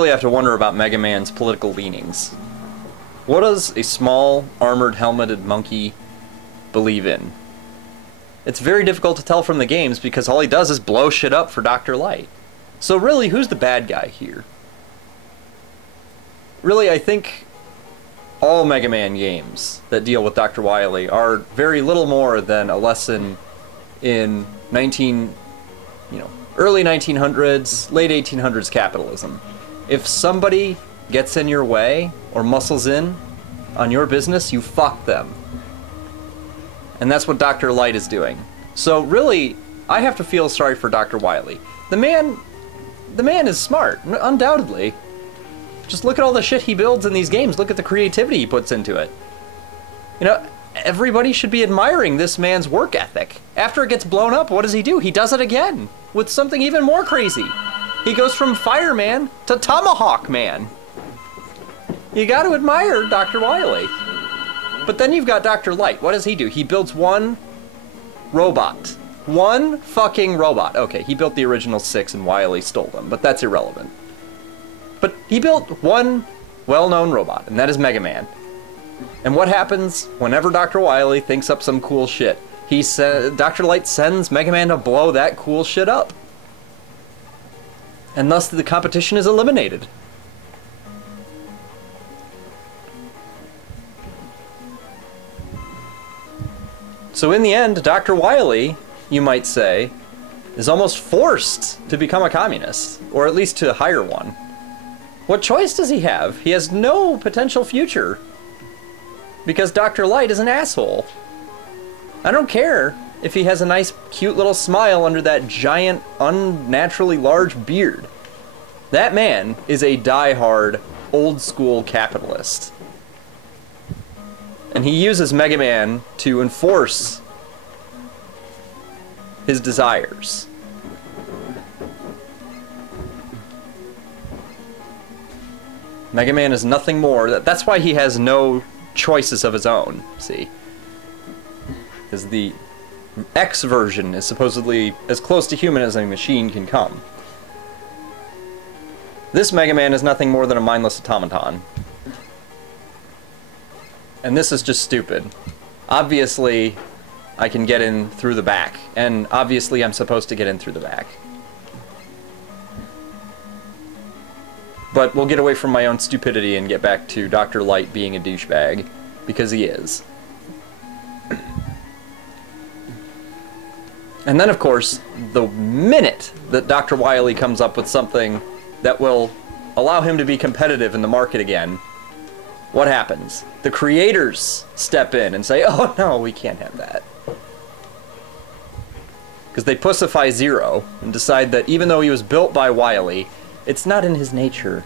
really have to wonder about Mega Man's political leanings. What does a small, armored, helmeted monkey believe in? It's very difficult to tell from the games because all he does is blow shit up for Dr. Light. So really, who's the bad guy here? Really, I think all Mega Man games that deal with Dr. Wily are very little more than a lesson in early 1900s, late 1800s capitalism. If somebody gets in your way or muscles in on your business, you fuck them. And that's what Dr. Light is doing. So really, I have to feel sorry for Dr. Wily. The man is smart, undoubtedly. Just look at all the shit he builds in these games. Look at the creativity he puts into it. You know, everybody should be admiring this man's work ethic. After it gets blown up, what does he do? He does it again with something even more crazy. He goes from Fireman to Tomahawk Man. You got to admire Dr. Wily. But then you've got Dr. Light. What does he do? He builds one robot. One fucking robot. Okay, he built the original 6 and Wily stole them, but that's irrelevant. But he built one well-known robot, and that is Mega Man. And what happens whenever Dr. Wily thinks up some cool shit? Dr. Light sends Mega Man to blow that cool shit up. And thus the competition is eliminated. So in the end, Dr. Wily, you might say, is almost forced to become a communist, or at least to hire one. What choice does he have? He has no potential future. Because Dr. Light is an asshole. I don't care if he has a nice, cute little smile under that giant, unnaturally large beard. That man is a die-hard, old-school capitalist. And he uses Mega Man to enforce his desires. Mega Man is nothing more. That's why he has no choices of his own, see? Because the X version is supposedly as close to human as a machine can come. This Mega Man is nothing more than a mindless automaton. And this is just stupid. Obviously, I can get in through the back. And obviously, I'm supposed to get in through the back. But we'll get away from my own stupidity and get back to Dr. Light being a douchebag. Because he is. And then, of course, the minute that Dr. Wily comes up with something that will allow him to be competitive in the market again, what happens? The creators step in and say, oh no, we can't have that. Because they pussify Zero and decide that even though he was built by Wily, it's not in his nature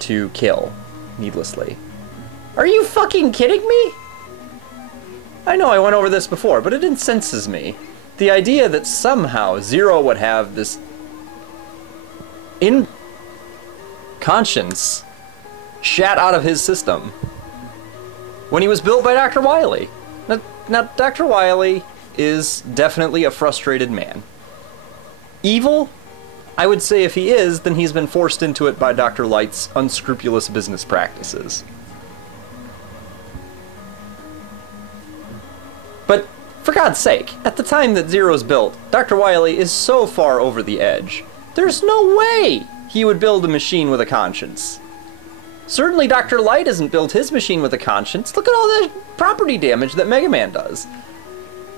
to kill needlessly. Are you fucking kidding me? I know I went over this before, but it incenses me. The idea that somehow Zero would have this conscience shat out of his system when he was built by Dr. Wily. Now Dr. Wily is definitely a frustrated man. Evil? I would say if he is, then he's been forced into it by Dr. Light's unscrupulous business practices. But, for God's sake, at the time that Zero's built, Dr. Wily is so far over the edge. There's no way he would build a machine with a conscience. Certainly Dr. Light hasn't built his machine with a conscience. Look at all the property damage that Mega Man does.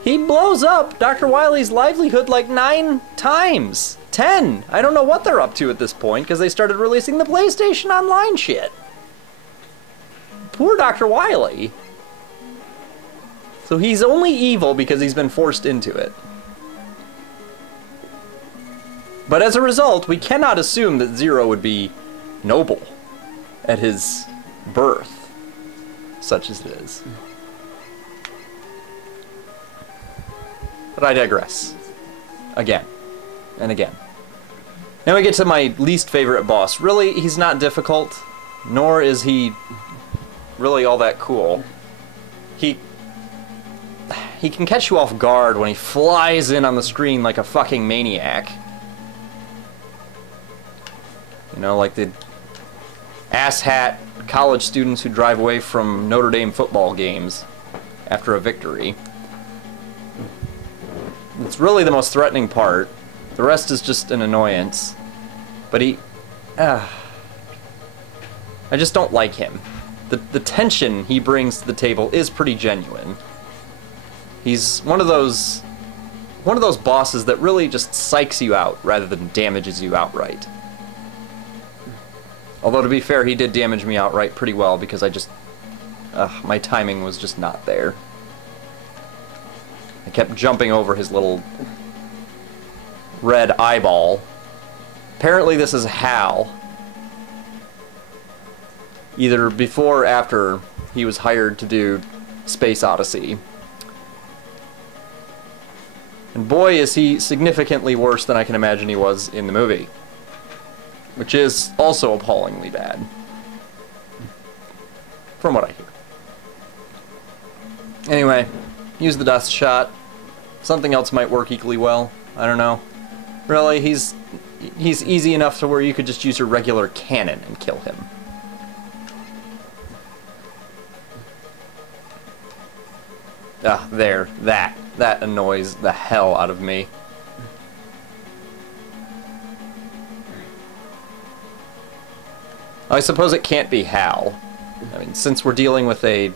He blows up Dr. Wily's livelihood like 9 times. 10. I don't know what they're up to at this point, because they started releasing the PlayStation Online shit. Poor Dr. Wily. So he's only evil because he's been forced into it. But as a result, we cannot assume that Zero would be noble at his birth, such as it is. But I digress. Again. And again. Now we get to my least favorite boss. Really, he's not difficult, nor is he really all that cool. He can catch you off guard when he flies in on the screen like a fucking maniac. You know, like the asshat college students who drive away from Notre Dame football games after a victory. It's really the most threatening part. The rest is just an annoyance. But I just don't like him. The tension he brings to the table is pretty genuine. He's one of those bosses that really just psychs you out rather than damages you outright. Although, to be fair, he did damage me outright pretty well because my timing was just not there. I kept jumping over his little red eyeball. Apparently this is Hal. Either before or after he was hired to do Space Odyssey. And boy, is he significantly worse than I can imagine he was in the movie. Which is also appallingly bad. From what I hear. Anyway, use the dust shot. Something else might work equally well. I don't know. Really, he's easy enough to where you could just use your regular cannon and kill him. There. That annoys the hell out of me. I suppose it can't be Hal. I mean, since we're dealing with a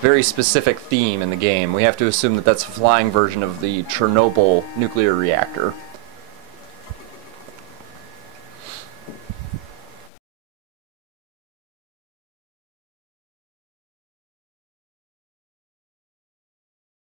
very specific theme in the game, we have to assume that that's a flying version of the Chernobyl nuclear reactor.